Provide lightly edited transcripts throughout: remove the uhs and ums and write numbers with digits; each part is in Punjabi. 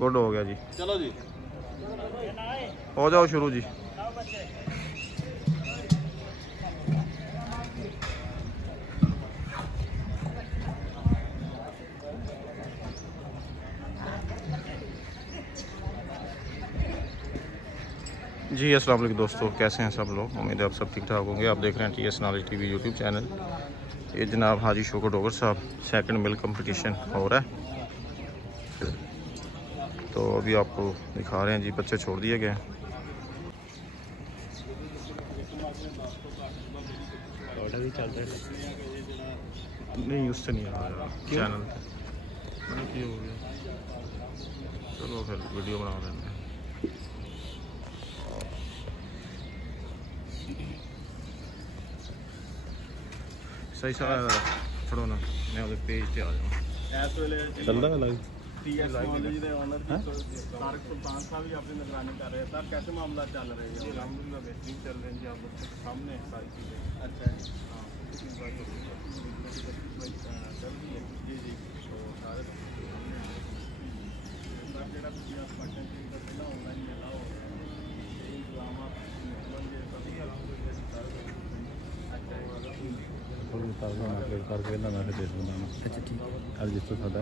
गुड हो गया जी। चलो जी हो जाओ शुरू जी। जी अस्सलाम वालेकुम दोस्तों, कैसे हैं सब लोग। उम्मीद है आप सब ठीक ठाक होंगे। आप देख रहे हैं TS knowledge TV YouTube channel. ये जनाब हाजी शौकत डोगर साहब सेकंड मिल्क कंपटीशन हो रहा है, तो अभी आपको दिखा रहे हैं जी। बच्चे छोड़ दिए गए हैं। नहीं उससे नहीं आ रहा चैनल पे। हो गया, चलो फिर वीडियो बना लेते हैं। सही फड़ो ना, मैं ਉਹਦੇ पेज पे आ जाऊँ। ਇਸ ਵੇਲੇ चलता है लाइव। TS नॉलेज ਦੇ ਓਨਰ तारक सुल्तान साहब भी अपनी निगरानी कर रहे हैं। सर कैसे मामला चल रहे हैं? अलहमदुलिल्लाह बेहतरीन चल रहे हैं जी। आप लोग के सामने है सारी चीज़ें। अच्छा जी, हाँ चल रही है जी जी। तो सारे सामने सर ਜਿਹੜਾ ਤੁਸੀਂ ਆ ਪਾਟਨ ਜੀ ਦਾ ਪਹਿਲਾਂ ਆਨਲਾਈਨ ਮਿਲਾ ਹੋ ਇਹ ਇੰਤਜ਼ਾਮ ਬਣ ਗਏ ਸਭੀ अलहमदुलिल्लाह जी सारे। अच्छा करके ना मैं दे दूँगा। अच्छा ठीक है, रजिस्टर सादा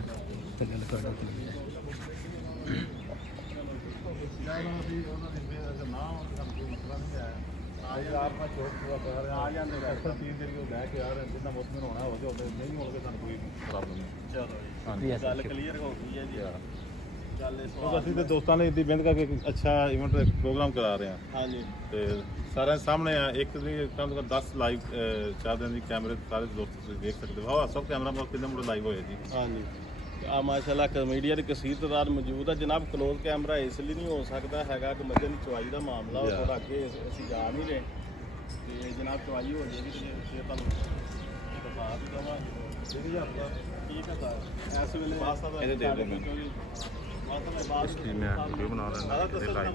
आ जाने गल क्लीयर हो गई है जी। ਅਸੀਂ ਤੇ ਦੋਸਤਾਂ ਨੇ ਇੰਨੀ ਮਿਹਨਤ ਕਰਕੇ ਇੱਕ ਅੱਛਾ ਇਵੈਂਟ ਪ੍ਰੋਗਰਾਮ ਕਰਾ ਰਹੇ ਹਾਂ। ਹਾਂਜੀ ਤੇ ਸਾਰਿਆਂ ਦੇ ਸਾਹਮਣੇ ਆ ਇੱਕ ਦੀ ਕਮ ਤੋਂ ਕਮ 10 ਲਾਈਵ 4 ਦਿਨ ਦੀ ਕੈਮਰੇ ਸਾਰੇ ਦੋਸਤ ਤੁਸੀਂ ਦੇਖ ਸਕਦੇ ਹੋ। ਸਭ ਕੈਮਰਾ ਨਾਲ ਕਿੰਨੇ ਮੁੰਡੇ ਲਾਈਵ ਹੋਏ ਜੀ। ਹਾਂਜੀ ਆ ਮਾਸ਼ਾਅੱਲਾ ਮੀਡੀਆ ਦੀ ਕਸੀਰ ਤਾਦਾਦ ਮੌਜੂਦ ਹੈ ਜਨਾਬ। ਕਲੋਜ਼ ਕੈਮਰਾ ਇਸ ਲਈ ਨਹੀਂ ਹੋ ਸਕਦਾ ਹੈਗਾ ਕਿ ਮੱਝਾਂ ਦੀ ਚਵਾਈ ਦਾ ਮਾਮਲਾ ਉਹ ਥੋੜਾ ਅੱਗੇ ਅਸੀਂ ਜਾ ਨਹੀਂ ਰਹੇ ਤੇ ਜਨਾਬ ਚਵਾਈ ਹੋ ਜਾਏਗੀ ਤੇ ਫਿਰ ਤੁਹਾਨੂੰ ਦਿਖਾ ਵੀ ਦਵਾਂਗੇ। ਜਿਹੜੀ ਆਪਣਾ ਠੀਕ ਹੈ ਸਰ ਇਸ ਵੇਲੇ ਇਹਦੇ ਦੇ ਦਿਓ ਮੈਨੂੰ। इसकी मैं वीडियो बना रहा हूँ लाइव।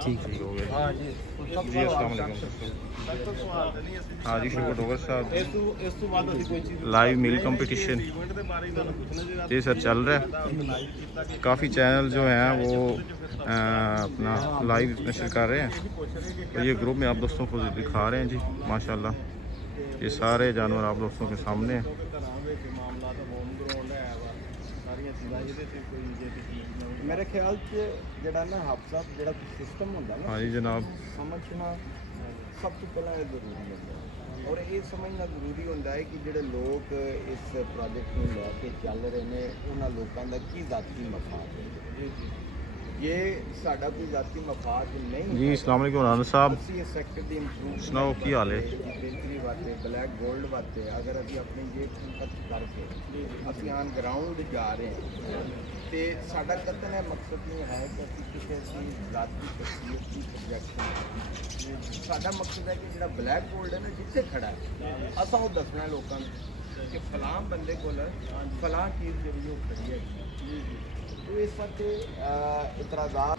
ठीक ठीक हो गया हाँ जी जी। अस्सलाम वालेकुम। हाँ जी शौकत डोगर साहब लाइव मिल कंपटीशन जी सर चल रहा है। काफ़ी चैनल जो हैं वो अपना लाइव नशर कर रहे हैं। तो ये ग्रुप में आप दोस्तों को दिखा रहे हैं जी माशाल्लाह। ये सारे जानवर आप दोस्तों के सामने हैं। मेरे ख्याल से ਜਿਹੜਾ ਨਾ ਹਫਤਾ ਜਿਹੜਾ ਸਿਸਟਮ ਹੁੰਦਾ ਨਾ हाँ जी जनाब। ਸਮਝਣਾ ਸਭ ਤੋਂ ਪਹਿਲਾਂ ਇਹ ਜ਼ਰੂਰੀ ਹੁੰਦਾ ਹੈ ਔਰ ਇਹ ਸਮਝਣਾ ਜ਼ਰੂਰੀ ਹੁੰਦਾ ਹੈ ਕਿ ਜਿਹੜੇ ਲੋਕ ਇਸ ਪ੍ਰੋਜੈਕਟ ਨੂੰ ਲੈ ਕੇ ਚੱਲ ਰਹੇ ਨੇ ਉਹਨਾਂ ਲੋਕਾਂ ਦਾ ਕੀ ਜ਼ਾਤੀ ਮਫਾਦ ਹੈ। ਜੇ ਸਾਡਾ ਕੋਈ ਜ਼ਾਤੀ ਮਫਾਦ ਨਹੀਂ जी अस्सलाम वालेकुम राना साहब। ਅਸੀਂ ਇਸ ਸੈਕਟਰ ਦੀ ਇੰਪਰੂਵ सुनाओ की हाल है। ਬੇਹਤਰੀ ਵਾਸਤੇ ਬਲੈਕ ਗੋਲਡ ਵਾਸਤੇ ਅਗਰ ਅਸੀਂ ਆਪਣੀ ਜੇਬ ਖਰਚ ਕਰਕੇ ਅਸੀਂ ਆਨ ਗਰਾਊਂਡ ਜਾ ਰਹੇ ਹਾਂ ਤੇ ਸਾਡਾ ਕਤਨ ਹੈ ਮਕਸਦ ਇਹ ਹੈ ਕਿ ਅਸੀਂ ਕਿਸੇ ਦੀ ਜ਼ਾਤੀ ਤਸਵੀਰ ਦੀ ਪ੍ਰੋਜੈਕਸ਼ਨ। ਸਾਡਾ ਮਕਸਦ ਹੈ ਕਿ ਜਿਹੜਾ ਬਲੈਕ ਗੋਲਡ ਹੈ ਨਾ ਜਿੱਥੇ ਖੜਾ ਹੈ ਅਸਾਂ ਉਹ ਦੱਸਣਾ ਲੋਕਾਂ ਨੂੰ ਕਿ ਫਲਾਂ ਬੰਦੇ ਕੋਲ ਫਲਾਂ ਚੀਜ਼ ਜਿਹੜੀ ਉਹ ਖੜੀ ਹੈ। तो इस करके इतराज़ात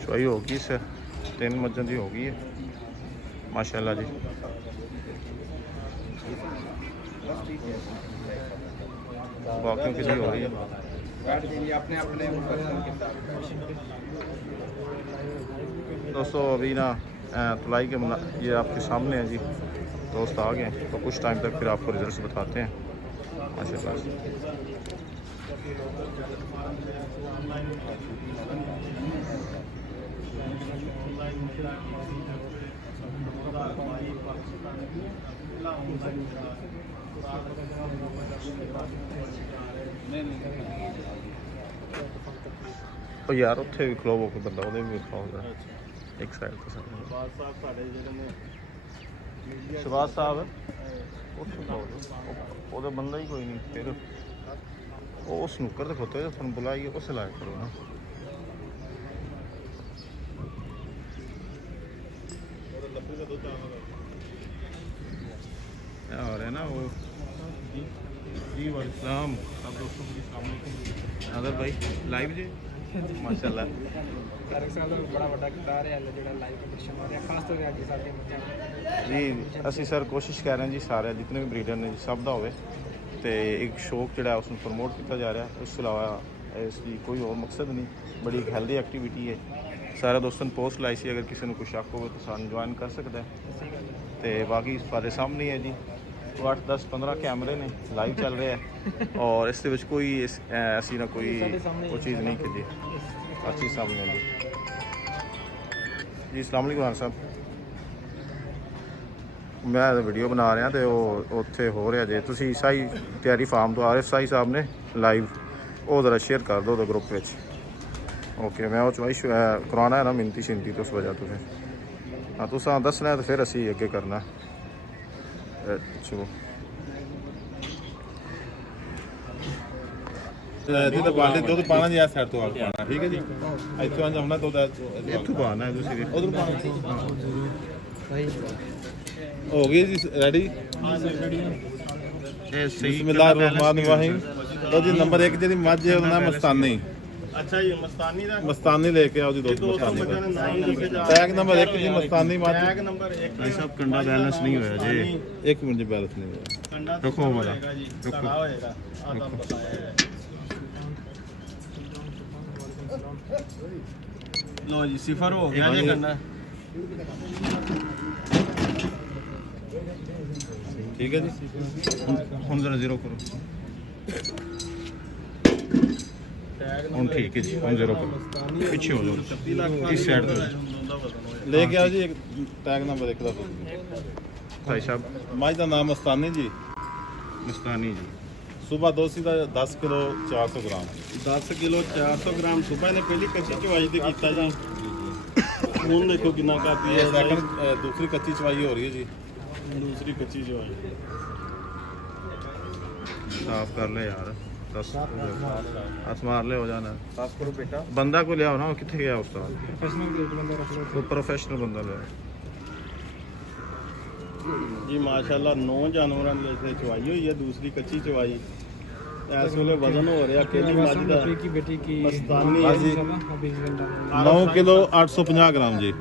चुआई होगी सर 3 मज्जां दी हो गई है माशाल्लाह जी। बाकियों की नहीं हो रही है अपने अपने दोस्तों। अभी ना तुलाई के ये आपके सामने है जी। दोस्त आ गए तो कुछ टाइम तक फिर आपको रिजल्ट बताते हैं माशाल्लाह से। ਉਹ ਯਾਰ ਉੱਥੇ ਵੀ ਖਲੋ ਹੋ ਕੇ ਬੰਦਾ ਉਹਦੇ ਵੀ ਖਾਉਂਦਾ ਇੱਕ ਸਾਈਡ ਤੇ ਸਰ ਬਾਦ ਸਾਹਿਬ ਸਾਡੇ ਜਿਹੜੇ ਨੇ ਸ਼ਬਾਜ਼ ਸਾਹਿਬ ਉੱਥੇ ਖਾਓ ਉਹਦਾ ਬੰਦਾ ਹੀ ਕੋਈ ਨਹੀਂ। ਫਿਰ ਉਹ ਸਨੂਕਰ ਦੇ ਖੋਤੇ ਤੁਹਾਨੂੰ ਬੁਲਾਈਏ ਉਸ ਲਾਇਕ ਕਰੋ ਨਾ। और है ना वो जी वालेकुम आप दोस्तों को सामने अदर भाई लाइव जी माशाल्लाह। तारक साहब ਦਾ ਬੜਾ ਵੱਡਾ ਕਿਰਦਾਰ ਹੈ ਜਿਹੜਾ ਲਾਈਵ ਕੰਪੀਟੀਸ਼ਨ ਹੋ ਰਿਹਾ ਖਾਸ ਤੌਰ ਤੇ ਅੱਜ ਸਾਡੇ ਬੱਚਿਆਂ जी ਅਸੀਂ सर कोशिश कर रहे हैं जी सारे जितने भी ब्रीडर ने सब का होवे ਤੇ ਇੱਕ ਸ਼ੌਕ ਜਿਹੜਾ ਉਸ ਨੂੰ ਪ੍ਰਮੋਟ ਕੀਤਾ ਜਾ ਰਿਹਾ। ਇਸ ਤੋਂ ਇਲਾਵਾ ਇਸ ਦੀ ਕੋਈ ਹੋਰ ਮਕਸਦ ਨਹੀਂ, ਬੜੀ ਇੱਕ ਹੈਲਦੀ ਐਕਟੀਵਿਟੀ ਹੈ। ਸਾਰੇ ਦੋਸਤਾਂ ਨੂੰ ਪੋਸਟ ਲਾਈ ਸੀ, ਅਗਰ ਕਿਸੇ ਨੂੰ ਕੋਈ ਸ਼ੱਕ ਹੋਵੇ ਤਾਂ ਸਾਨੂੰ ਜੁਆਇਨ ਕਰ ਸਕਦਾ ਹੈ। ਤੇ ਬਾਕੀ ਸਾਡੇ ਸਾਹਮਣੇ ਹੈ ਜੀ 8 10 15 ਕੈਮਰੇ ਨੇ, ਲਾਈਵ ਚੱਲ ਰਿਹਾ ਹੈ ਔਰ ਇਸ ਦੇ ਵਿੱਚ ਕੋਈ ਐਸੀ ਨਾ ਕੋਈ ਉਹ ਚੀਜ਼ ਨਹੀਂ ਕਿ ਜੀ ਹਰ ਚੀਜ਼ ਸਾਹਮਣੇ ਹੈ ਜੀ। ਅਸਲਾਮ ਵਾਲੇकुम ਖਾਨ ਸਾਹਿਬ, ਮੈਂ ਵੀਡੀਓ ਬਣਾ ਰਿਹਾ ਤੇ ਉਹ ਉੱਥੇ ਹੋ ਰਿਹਾ ਜੇ ਤੁਸੀਂ ਸਾਈ ਤਿਆਰੀ ਫਾਰਮ ਤੋਂ ਆਰਿਫ ਸਾਈ ਸਾਹਿਬ ਨੇ ਲਾਈਵ, ਉਹ ਜ਼ਰਾ ਸ਼ੇਅਰ ਕਰ ਦਿਓ ਉਹਦੇ ਗਰੁੱਪ ਵਿੱਚ। ਓਕੇ, ਮੈਂ ਉਹ ਚੋਇਸ ਕਰਾਉਣਾ ਹੈ ਨਾ ਮਿੰਤੀ ਸ਼ਿੰਤੀ ਤੋਂ ਉਸ ਵਜ੍ਹਾ ਤੋਂ ਫਿਰ ਹਾਂ ਤੁਸੀਂ ਦੱਸਣਾ ਤੇ ਫਿਰ ਅਸੀਂ ਅੱਗੇ ਕਰਨਾ। ਚਲੋ ਜਿਹਦਾ ਬਾਲਟੀ ਦੁੱਧ ਪਾਣਾ ਜੀ ਇਸ ਸਾਈਡ ਤੋਂ ਆ ਪਾਣਾ, ਠੀਕ ਹੈ ਜੀ। ਇੱਥੋਂ ਆ ਜਾਣਾ ਦੁੱਧ ਇੱਥੋਂ ਪਾਣਾ ਹੈ ਤੁਸੀਂ ਉਧਰ ਪਾਣਾ। ਹੋ ਗਈ ਜੀ ਰੈਡੀ। ਇਹ ਸਹੀ ਬਿਸਮਿਲ੍ਲਾਹਿਰਰਹਿਮਾਨਿਰਰਹੀਮ। ਲਓ ਜੀ, ਨੰਬਰ 1 ਜਿਹੜੀ ਮੱਝ ਹੈ ਉਹਦਾ ਨਾਮ ਮਸਤਾਨੀ। ਅੱਛਾ ਜੀ, ਮਸਤਾਨੀ ਦਾ ਮਸਤਾਨੀ ਲੈ ਕੇ ਆਓ ਜੀ ਦੋਸਤੋ। ਟੈਗ ਨੰਬਰ 1 ਜੀ ਮਸਤਾਨੀ ਮੱਝ। ਟੈਗ ਨੰਬਰ 1 ਭਾਈ ਸਾਹਿਬ ਕੰਡਾ ਬੈਲੈਂਸ ਨਹੀਂ ਹੋਇਆ ਜੀ। 1 ਮਿੰਟ ਜੀ, ਬੈਲੈਂਸ ਨਹੀਂ ਹੋਇਆ। ਕੰਡਾ ਰੁਕੋ ਵਾਲਾ ਜੀ, ਧੜਾ ਹੋਏਗਾ ਆਦਾ ਬਤਾਇਆ ਹੈ। ਲੋ ਜੀ, ਸਿਫਰ ਹੋ ਗਿਆ ਜੀ ਕੰਡਾ। ਠੀਕ ਹੈ ਜੀ। ਹੁਣ ਜ਼ਰਾ ਜ਼ੀਰੋ ਕਰੋ। ਹੁਣ ਠੀਕ ਹੈ ਜੀ, ਹੁਣ ਜ਼ੀਰੋ ਕਰੋ, ਪਿੱਛੇ ਹੋ ਜਾਓ ਇਸ ਸਾਈਡ ਤੋਂ। ਲੈ ਕੇ ਆਓ ਜੀ ਟੈਗ ਨੰਬਰ 1 ਦਾ। ਭਾਈ ਸਾਹਿਬ ਮੱਝ ਦਾ ਨਾਮ ਮਸਤਾਨੀ ਜੀ। ਮਸਤਾਨੀ ਜੀ। ਸਵੇਰ ਦੋਸੀ ਦਾ 10 ਕਿਲੋ 400 ਗ੍ਰਾਮ। 10 ਕਿਲੋ 400 ਗ੍ਰਾਮ ਸੁਬਾ ਨੇ ਪਹਿਲੀ ਕੱਚੀ ਚਵਾਈ ਤੇ ਕੀਤਾ ਜੀ। ਹੁਣ ਦੇਖੋ ਕਿੰਨਾ ਕਾਪੀ ਹੈ। ਸੈਕੰਡ ਦੂਸਰੀ ਕੱਚੀ ਚਵਾਈ ਹੋ ਰਹੀ ਹੈ ਜੀ। ਦੂਸਰੀ ਕੱਚੀ ਚਵਾਈ। ਸਾਫ ਕਰ ਲੈ ਯਾਰ, 10 ਹੱਥ ਮਾਰ ਲੈ ਹੋ ਜਾਣਾ। साफ करो बेटा। ਬੰਦਾ ਕੋ ਲਿਆਓ ਨਾ, ਉਹ ਕਿੱਥੇ ਗਿਆ ਉਸਤਾਦ? ਕੋਈ ਪ੍ਰੋਫੈਸ਼ਨਲ ਬੰਦਾ ਲਿਆਓ ਜੀ ਮਾਸ਼ਾਅੱਲਾ 9 ਜਾਨਵਰਾਂ ਦੀ ਇੱਥੇ ਚਵਾਈ ਹੋਈ ਹੈ। ਦੂਸਰੀ ਕੱਚੀ ਚਵਾਈ। ਇਸ ਵੇਲੇ ਵਜ਼ਨ ਹੋ ਰਿਹਾ ਕਿਹੜੀ ਮੱਝ ਦਾ ਮਸਤਾਨੀ ਹੈ ਜੀ। 9 ਕਿਲੋ 850 ਗ੍ਰਾਮ ਜੀ।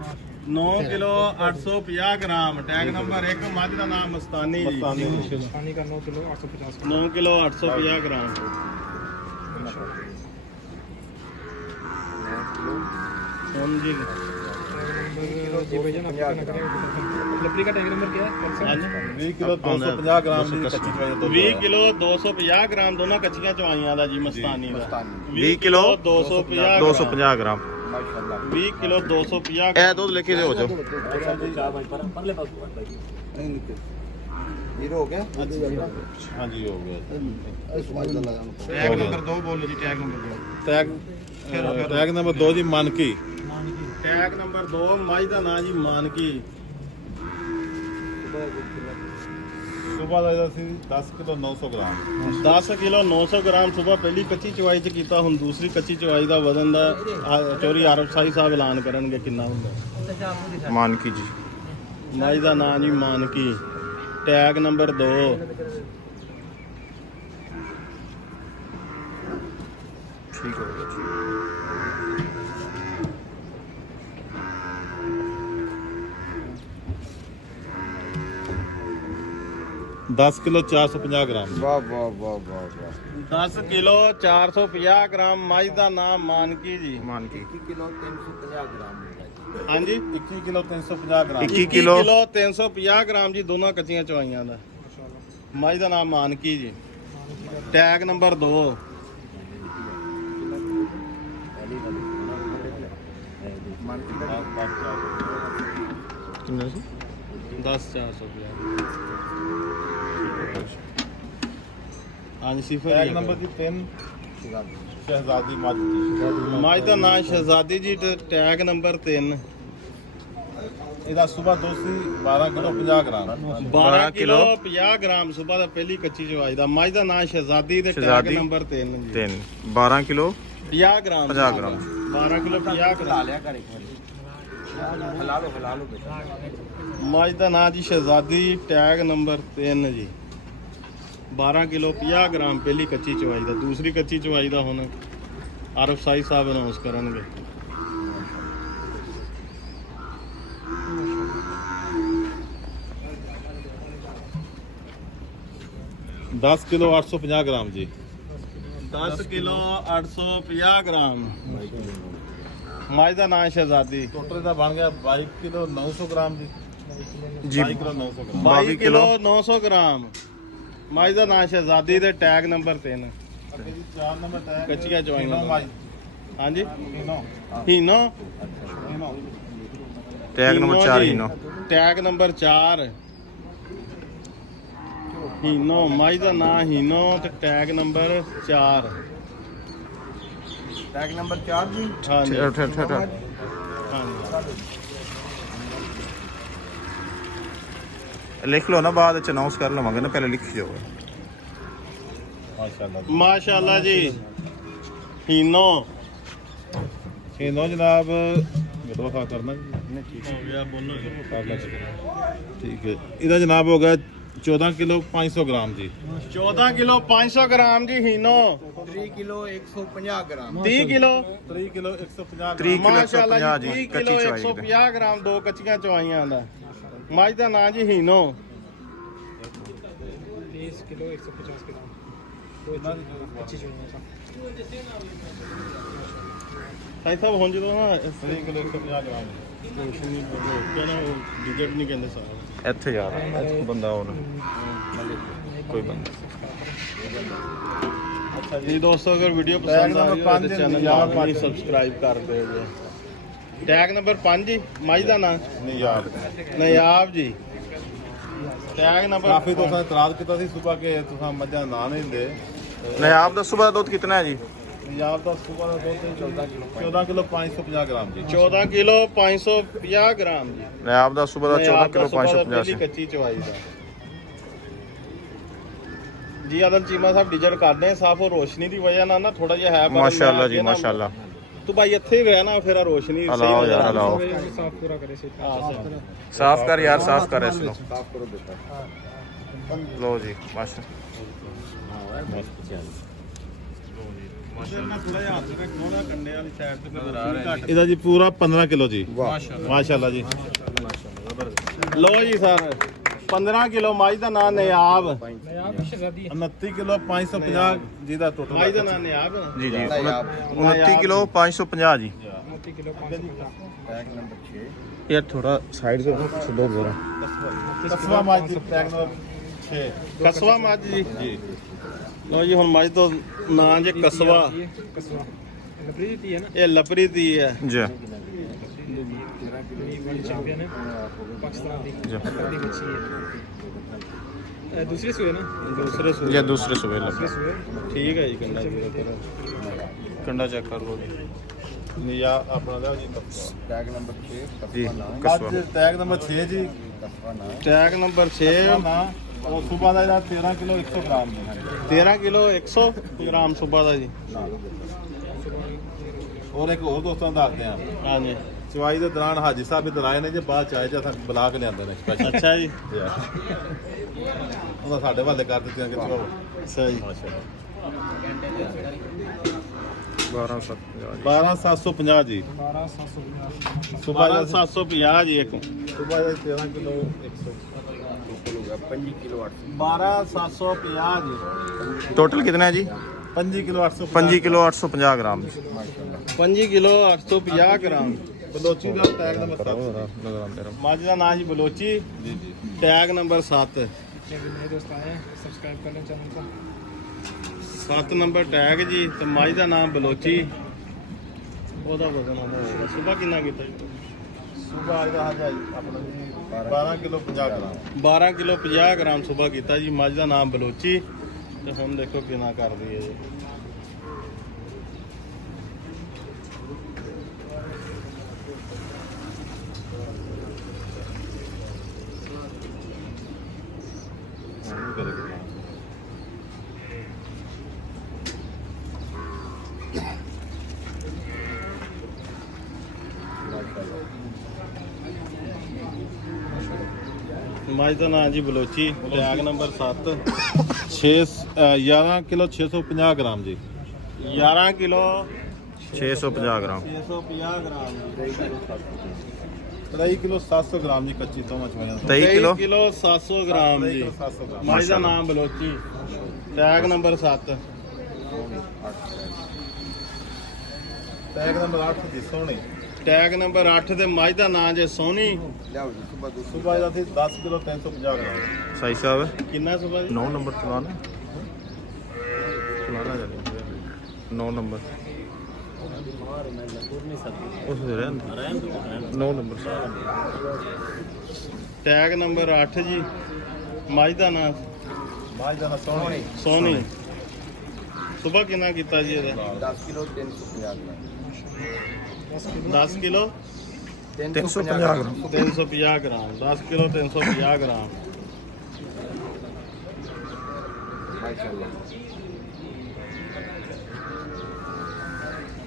9 ਕਿਲੋ 850 ਗ੍ਰਾਮ। ਟੈਗ ਨੰਬਰ 1 ਮੱਝ ਦਾ ਨਾਮ ਮਸਤਾਨੀ ਜੀ। पानी का 9 किलो 850 9 ਕਿਲੋ 850 ਗ੍ਰਾਮ। ਹੁਣ ਜੀ जी भैया ना लपड़ी का टैग नंबर क्या है? 20 ਕਿਲੋ 250 ਗ੍ਰਾਮ ਦੀ ਕੱਚੀ ਚਵਾਈ ਦਾ 20 ਕਿਲੋ 250 ਗ੍ਰਾਮ ਦੋਨਾਂ ਕੱਚੀਆਂ ਚਵਾਈਆਂ ਦਾ ਜੀ ਮਸਤਾਨੀ ਦਾ। 20 ਕਿਲੋ 250 250 ਗ੍ਰਾਮ। माशाल्लाह। 20 ਕਿਲੋ 250 ਇਹ ਦੁੱਧ ਲੈ ਕੇ ਹੋ ਜਾਓ। जीरो हो गया। ਹਾਂਜੀ ਹੋ ਗਿਆ। ਟੈਗ ਨੰਬਰ 2 ਬੋਲੋ ਜੀ, ਟੈਗ ਨੰਬਰ 2। ਟੈਗ ਨੰਬਰ 2 ਜੀ ਮਨਕੀ। ਟੈਗ ਨੰਬਰ 2 ਮੱਝ ਦਾ ਨਾਂ ਜੀ ਮਾਨਕੀ। ਸਵੇਰ ਦਾ ਇਹਦਾ ਸੀ 10 ਕਿਲੋ 900 ਗ੍ਰਾਮ। 10 ਕਿਲੋ 900 ਗ੍ਰਾਮ ਸਵੇਰ ਪਹਿਲੀ ਕੱਚੀ ਚਵਾਈ ਚ ਕੀਤਾ। ਹੁਣ ਦੂਸਰੀ ਕੱਚੀ ਚਵਾਈ ਦਾ ਵਜ਼ਨ ਦਾ ਚੌਰੀ ਆਰਫ ਸਾਈ ਸਾਹਿਬ ਐਲਾਨ ਕਰਨਗੇ ਕਿੰਨਾ ਹੁੰਦਾ। ਮਾਨਕੀ ਜੀ। ਮੱਝ ਦਾ ਨਾਂ ਜੀ ਮਾਨਕੀ। Tag number 2। ਠੀਕ ਹੋ ਗਿਆ ਜੀ। 10 ਕਿਲੋ 450 ਗ੍ਰਾਮ। वाह वाह वाह वाह वाह। 10 ਕਿਲੋ 450 ਗ੍ਰਾਮ ਮੱਝ ਦਾ ਨਾਮ ਮਾਨਕੀ ਜੀ। ਮਾਨਕੀ 1 किलो 350 ग्राम होगा जी। ਹਾਂਜੀ 21 ਕਿਲੋ 350 ਗ੍ਰਾਮ। 21 ਕਿਲੋ 350 ਗ੍ਰਾਮ ਜੀ ਦੋਨਾਂ ਕੱਚੀਆਂ ਚਵਾਈਆਂ ਦਾ। ਮੱਝ ਦਾ ਨਾਮ ਮਾਨਕੀ ਜੀ। Tag number 2। ਕਿੰਨਾ ਸੀ? 10,450। ਹਾਂਜੀ ਸਿਫਰ ਟੈਗ ਨੰਬਰ ਜੀ 3 ਸ਼ਹਿਜ਼ਾਦੀ ਮੱਝ ਜੀ। ਮੱਝ ਦਾ ਨਾਮ ਸ਼ਹਿਜ਼ਾਦੀ ਜੀ। ਤੇ ਟੈਗ ਨੰਬਰ 3। ਇਹਦਾ ਸਵੇਰ ਦੋਸੀ 12 ਕਿਲੋ 50 ਗ੍ਰਾਮ। 12 ਕਿਲੋ 50 ਗ੍ਰਾਮ ਸਵੇਰ ਦਾ ਪਹਿਲੀ ਕੱਚੀ ਚਵਾਈ ਦਾ। ਮੱਝ ਦਾ ਨਾਮ ਸ਼ਹਿਜ਼ਾਦੀ ਤੇ ਟੈਗ ਸ਼ਹਿਜ਼ਾਦੀ। ਨੰਬਰ 3 ਜੀ। 3 12 ਕਿਲੋ 50 ਗ੍ਰਾਮ 50 ਗ੍ਰਾਮ। 12 ਕਿਲੋ 50 हिला ਗ੍ਰਾਮ। लिया कर एक बार। हिला लो बेटा। ਮੱਝ ਦਾ ਨਾਮ ਜੀ ਸ਼ਹਿਜ਼ਾਦੀ। ਟੈਗ ਨੰਬਰ 3 ਜੀ। 12 ਕਿਲੋ 50 ਗ੍ਰਾਮ ਪਹਿਲੀ ਕੱਚੀ ਚਵਾਈ ਦਾ। ਦੂਸਰੀ ਕੱਚੀ ਚਵਾਈ ਦਾ ਹੁਣ ਆਰਫ ਸਾਈ ਸਾਹਿਬ ਅਨਾਉਂਸ ਕਰਨਗੇ। 10 ਕਿਲੋ 850 ਗ੍ਰਾਮ ਜੀ 10 ਕਿਲੋ 850 ਗ੍ਰਾਮ ਮੱਝ ਦਾ ਨਾਂ ਸ਼ਹਿਜ਼ਾਦੀ ਟੋਟਲ ਦਾ ਬਣ ਗਿਆ 22 ਕਿਲੋ 900 ਗ੍ਰਾਮ ਜੀ ਜੀ 22 ਕਿਲੋ 900 ਗ੍ਰਾਮ 22 ਕਿਲੋ 900 ਗ੍ਰਾਮ ਮੱਝ ਦਾ ਨਾਂ ਸ਼ਹਿਜ਼ਾਦੀ ਤੇ ਟੈਗ ਨੰਬਰ 3 ਅੱਗੇ ਜੀ 4 ਨੰਬਰ ਟੈਗ ਕੱਚੀਆਂ ਚਵਾਈਆਂ। ਕਿਲੋ ਮਾਈ ਹਾਂਜੀ ਕਿਲੋ ਹੀਨੋ ਟੈਗ ਨੰਬਰ 4 ਹੀ ਨੋ ਟੈਗ ਨੰਬਰ 4 ਹੀਨੋ ਮੱਝ ਦਾ ਨਾਂ ਹੀਨੋ ਤੇ ਟੈਗ ਨੰਬਰ 4 ਟੈਗ ਨੰਬਰ 4 ਜੀ। ਹਾਂਜੀ ਠ ਹਾਂਜੀ ਲਿਖ ਲਓ ਨਾ, ਬਾਅਦ ਚ ਅਨਾਉਂਸ ਕਰ ਲਵਾਂਗੇ ਨਾ, ਪਹਿਲੇ ਲਿਖੀ ਜਾਓ। ਮਾਸ਼ਾਅੱਲਾ ਮਾਸ਼ਾਅੱਲਾ ਜੀ ਹੀਨੋ ਇਹ ਨੋ ਜਨਾਬ ਗਦਵਾ ਕਰਨਾ ਜੀ ਹੋ ਗਿਆ ਬੋਲੋ ਠੀਕ ਹੈ ਇਹਦਾ ਜਨਾਬ ਹੋ ਗਿਆ 14 ਕਿਲੋ 500 ਗ੍ਰਾਮ ਜੀ 14 ਕਿਲੋ 500 ਗ੍ਰਾਮ ਜੀ ਹੀਨੋ 3 kilo 150 gram 30 kilo 3 kilo 150 30 kilo ਮਾਸ਼ਾਅੱਲਾ 150 ਜੀ ਜੀ 30 ਕਿਲੋ ਕੱਚੀ ਚਵਾਈ ਦੇ 150 ਗ੍ਰਾਮ ਦੋ ਕੱਚੀਆਂ ਚਵਾਈਆਂ ਦਾ ਮੱਝ ਦਾ ਨਾਂ ਜੀ ਹੀਨੋ 30 ਕਿਲੋ 150 ग्राम तो अच्छी चुनी है ਸਾਈ ਸਾਹਿਬ ਹੁਣ ਜਦੋਂ ਨਾ 3 ਕਿਲੋ 150 ਗ੍ਰਾਮ ਕੁਐਸਚਨ ਨਹੀਂ ਬੋਲੋ ਕਹਿੰਦਾ ਉਹ ਡਿਜਿਟ ਨਹੀਂ ਕਹਿੰਦੇ ਸਾਰਾ ਇੱਥੇ ਯਾਰ ਇੱਥੇ ਬੰਦਾ ਹੋਣਾ ਕੋਈ ਬੰਦਾ। ਅੱਛਾ ਜੀ ਦੋਸਤੋ ਅਗਰ ਵੀਡੀਓ ਪਸੰਦ ਆ ਰਹੀ ਹੈ ਤਾਂ ਚੈਨਲ ਨੂੰ ਸਬਸਕ੍ਰਾਈਬ ਕਰ ਦਿਓ ਜੀ ਟੈਗ ਨੰਬਰ 5 ਜੀ ਮੱਝ ਦਾ ਨਾਂ ਨਹੀਂ ਯਾਰ ਨਯਾਬ ਜੀ ਟੈਗ ਨੰਬਰ ਕਾਫੀ ਦੋਸਤਾਂ ਨੇ ਇਤਰਾਜ਼ ਕੀਤਾ ਸੀ ਸਵੇਰ ਕੇ ਤੁਸੀਂ ਮੱਝਾਂ ਨਾਂ ਨਹੀਂ ਦਿੰਦੇ नहीं आप दस सुबह दूध कितना है जी? ਪੰਜਾਬ ਦਾ ਸਵੇਰ ਦਾ ਦੁੱਧ 14 ਕਿਲੋ 550 ਗ੍ਰਾਮ ਜੀ 14 ਕਿਲੋ 550 ਗ੍ਰਾਮ ਜੀ नहीं आप दस सुबह 14 किलो 550 ਪਹਿਲੀ से। ਕੱਚੀ ਚਵਾਈ ਦਾ ਜੀ ਆਦਲ ਚੀਮਾ ਸਾਹਿਬ ਡਿਜਿਟ ਕਰਦੇ ਆ ਸਾਫ ਉਹ ਰੋਸ਼ਨੀ ਦੀ ਵਜ੍ਹਾ ਨਾਲ ਨਾ ਥੋੜਾ ਜਿਹਾ ਹੈ ਪਰ माशाल्लाह ਮੈਂ जी ਅੱਗੇ ਨਾ- माशाल्लाह। ਤੂੰ ਭਾਈ ਇੱਥੇ ਹੀ ਰਹਿ ਨਾ ਫਿਰ ਆ ਰੋਸ਼ਨੀ ਸਹੀ अलाओ ਨਜ਼ਰ यार ਆਉਂਦੀ। अलाओ। साफ पूरा करे से ਹਾਂ, ਸਹੀ। साफ कर यार, साफ कर इसको। ਸਾਫ ਕਰੋ ਬੇਟਾ लो जी माशा ਥੋੜਾ ਜਿਹਾ ਹੱਥ ਰੱਖੋ ਨਾ ਕੰਡੇ ਵਾਲੀ ਸਾਈਡ ਤੇ ਫਿਰ ਰੋਸ਼ਨੀ ਘੱਟ ਇਹਦਾ ਜੀ ਪੂਰਾ 15 ਕਿਲੋ ਜੀ ਮਾਸ਼ਾਅੱਲਾ ਮਾਸ਼ਾਅੱਲਾ ਜੀ ਲੋ ਜੀ ਸਰ 15 ਕਿਲੋ ਮੱਝ ਦਾ ਨਾਂ ਨਿਆਬ नयाब शहजादी 29 ਕਿਲੋ 550 ਜਿਹਦਾ ਮੱਝ ਦਾ ਟੋਟਲ ਨਾਂ ਨਿਆਬ जी जी 29 किलो 550 जी 29 किलो 550 ਟੈਗ ਨੰਬਰ 6 यार थोड़ा साइड से छोड़ो जरा। ਕਸਵਾ ਮੱਝ ਦੀ ਟੈਗ ਨੰਬਰ 6 ਕਸਵਾ ਮੱਝ ਜੀ ਜੀ ਲੋ ਜੀ ਹੁਣ ਮੱਝ ਤੋਂ ਨਾਂ ਜੇ ਕਸਵਾ कसवा लपड़ी दी है ना ਇਹ ਲਪਰੀ ਦੀ ਹੈ जी वर्ल्ड चैंपियन है पाकिस्तान की जी बड़ी अच्छी है दूसरे सुए ना ਦੂਸਰੇ ਸੂਏ या दूसरे सुबह दूसरे लग सुए ਠੀਕ ਹੈ ਜੀ ਕੰਡਾ ਜੀ कंडा चेक कर लो जी ਨਿਆ ਆਪਣਾ ਲਿਆ ਜੀ ਕਸਵਾ ਟੈਗ ਨੰਬਰ 6 जी ਕਸਵਾ ਨਾਮ कसवा ਮੱਝ ਟੈਗ ਨੰਬਰ 6 ਜੀ ਕਸਵਾ ਨਾਮ ਟੈਗ ਨੰਬਰ 6 ਨਾ ਉਹ ਸਵੇਰ ਦਾ ਇਹਦਾ 13 ਕਿਲੋ 100 ਗ੍ਰਾਮ ਜੀ 13 ਕਿਲੋ 100 ਗ੍ਰਾਮ ਸੁਬਾ ਦਾ ਜੀ ਹੋਰ ਇੱਕ ਹੋਰ ਦੋਸਤਾਂ ਨੂੰ ਦੱਸਦੇ ਆ ਹਾਂਜੀ ਚਵਾਈ ਦੇ ਦੌਰਾਨ ਹਾਜੀ ਸਾਹਿਬ ਇੱਧਰ ਆਏ ਨੇ ਜੇ ਬਾਅਦ ਚ ਆਏ ਜਾਂ ਸਾਨੂੰ ਬੁਲਾ ਕੇ ਲਿਆਂਦੇ ਨੇ ਸਪੈਸ਼ਲ ਅੱਛਾ ਜੀ ਉਹਦਾ ਸਾਡੇ ਵਾਲੇ ਕਰ ਦਿੱਤੀਆਂ ਕਿ ਚਲੋ ਸਹੀ 12750 ਜੀ 12750 ਸਵੇਰ ਦਾ 12750 ਜੀ ਇੱਕ ਸਵੇਰ ਦਾ 13 ਕਿਲੋ 100 ਟੋਟਲ ਹੋ ਗਿਆ 5 ਕਿਲੋ 800 12750 ਜੀ टोटल कितना है जी? 5 ਕਿਲੋ 850 5 किलो 850 ग्राम। 5 ਕਿਲੋ 850 ਗ੍ਰਾਮ ਬਲੋਚੀ ਦਾ ਟੈਗ ਨੰਬਰ 7 ਮੱਝ ਦਾ ਨਾਂ ਜੀ ਬਲੋਚੀ ਜੀ ਜੀ ਟੈਗ ਨੰਬਰ 7 जितने भी नए दोस्त आए हैं सब्सक्राइब कर लें चैनल को 7 ਨੰਬਰ ਟੈਗ ਜੀ ਤੇ ਮੱਝ ਦਾ ਨਾਮ ਬਲੋਚੀ ਉਹਦਾ ਵਜ਼ਨ ਆਉਂਦਾ ਸੁਬਾ ਕਿੰਨਾ ਕੀਤਾ ਜੀ ਸਵੇਰ ਦਾ ਹਾਜੀ ਆਪਣਾ ਜੀ 12 ਕਿਲੋ 50 ਗ੍ਰਾਮ 12 ਕਿਲੋ 50 ਗ੍ਰਾਮ ਸੁਬਾ ਕੀਤਾ ਜੀ ਮੱਝ ਦਾ ਨਾਮ ਬਲੋਚੀ ਤੇ ਹੁਣ ਦੇਖੋ ਕਿੰਨਾ ਕਰਦੀ ਹੈ ਜੀ ਹੁਣ ਕਰੇਗਾ ਮੱਝ ਦਾ ਨਾਮ ਜੀ Balochi tag number 7 11 kilo 650 gram ਜੀ 11 ਕਿਲੋ 650 ग्राम। 650 ਗ੍ਰਾਮ ਜੀ 23 ਕਿਲੋ 700 ਗ੍ਰਾਮ ਦੀ ਕੱਚੀ ਦੋਵਾਂ ਚਵਾਈਆਂ 23 ਕਿਲੋ ਕਿਲੋ 700 ਗ੍ਰਾਮ ਜੀ 700 ਗ੍ਰਾਮ ਮੱਝ ਦਾ ਨਾਮ Balochi tag number 7 tag number 8 ਦੀ ਸੋਹਣੀ ਟੈਗ ਨੰਬਰ 8 ਤੇ ਮੱਝ ਦਾ ਨਾਮ ਜੇ ਸੋਹਣੀ ਲਿਆਓ ਜੀ ਸੁਬਾ ਦੋ ਸੁਬਾਹ ਦਾ ਸੀ 10 ਕਿਲੋ 350 ਗ੍ਰਾਮ ਸਾਈ ਸਾਹਿਬ ਕਿੰਨਾ ਸੁਭਾ ਜੀ 9 ਨੰਬਰ ਚਲਾਣਾ ਚੱਲ 9 ਨੰਬਰ ਉਸ ਦੇ ਰਹਿਣ 9 ਨੰਬਰ ਟੈਗ ਨੰਬਰ 8 ਜੀ ਮੱਝ ਦਾ ਨਾਮ ਮਾਝ ਦਾ ਨਾ ਸੋਹਣੀ ਸੋਹਣੀ ਸੁਭਾ ਕਿੰਨਾ ਕੀਤਾ ਜੀ ਇਹਦਾ 10 kilo 350 gram 10 kilo 350 gram 350 gram 10 kilo 350 gram ਮਾਸ਼ਾਅੱਲਾ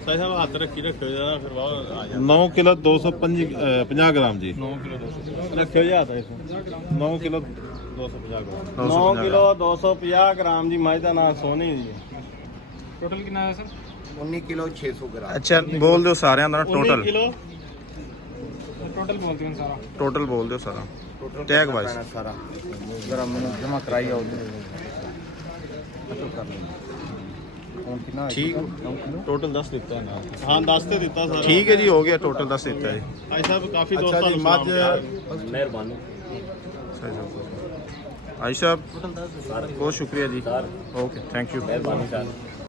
ਸਾਈ ਸਾਹਿਬ ਹੱਥ ਰੱਖੀ ਰੱਖਿਓ ਜਰਾ ਫਿਰ ਵਾਹ ਆ ਜਾ 9 ਕਿਲੋ 250 ਗ੍ਰਾਮ ਜੀ 9 ਕਿਲੋ 200 ਰੱਖਿਓ ਜੀ ਹੱਥ ਇਸ 9 ਕਿਲੋ 250 ਗ੍ਰਾਮ 9 ਕਿਲੋ 250 ਗ੍ਰਾਮ ਜੀ ਮੱਝ ਦਾ ਨਾਮ ਸੋਹਣੀ ਜੀ ਟੋਟਲ ਕਿੰਨਾ ਆਇਆ ਸਰ 19 ਕਿਲੋ 600 ਗ੍ਰਾਮ ਅੱਛਾ ਬੋਲ ਦਿਓ ਸਾਰਿਆਂ ਦਾ 19 ਟੋਟਲ ਕਿਲੋ ਟੋਟਲ ਬੋਲਦੇ ਹਾਂ ਸਾਰਾ ਟੋਟਲ ਬੋਲ ਦਿਓ ਸਾਰਾ ਟੋਟਲ ਟੈਗ ਕਰਨਾ ਵਾਈਜ਼ ਪੈਣਾ ਸਾਰਾ ਜਰਾ ਮੈਨੂੰ ਜਮਾ ਕਰਾਈ ਆਓ ਕਰ ਹੁਣ ਕਿੰਨਾ ਠੀਕ ਟੋਟਲ 10 ਦਿੱਤਾ ਨਾ ਹਾਂ 10 ਤੇ ਦਿੱਤਾ ਸਾਰਾ ਠੀਕ ਹੈ ਜੀ ਹੋ ਗਿਆ ਟੋਟਲ ਦੱਸ ਦਿੱਤਾ ਜੀ ਭਾਈ ਸਾਹਿਬ ਕਾਫੀ ਅੱਛਾ ਦੋਸਤਾਂ ਜੀ ਨੂੰ ਮੱਝ ਮਿਹਰਬਾਨੀ ਸਾਈ ਸਾਹਿਬ ਆਈ ਸਾਹਿਬ ਬਹੁਤ ਸ਼ੁਕਰੀਆ ਜੀ ਓਕੇ ਥੈਂਕ ਯੂ ਮਿਹਰਬਾਨੀ ਸਰ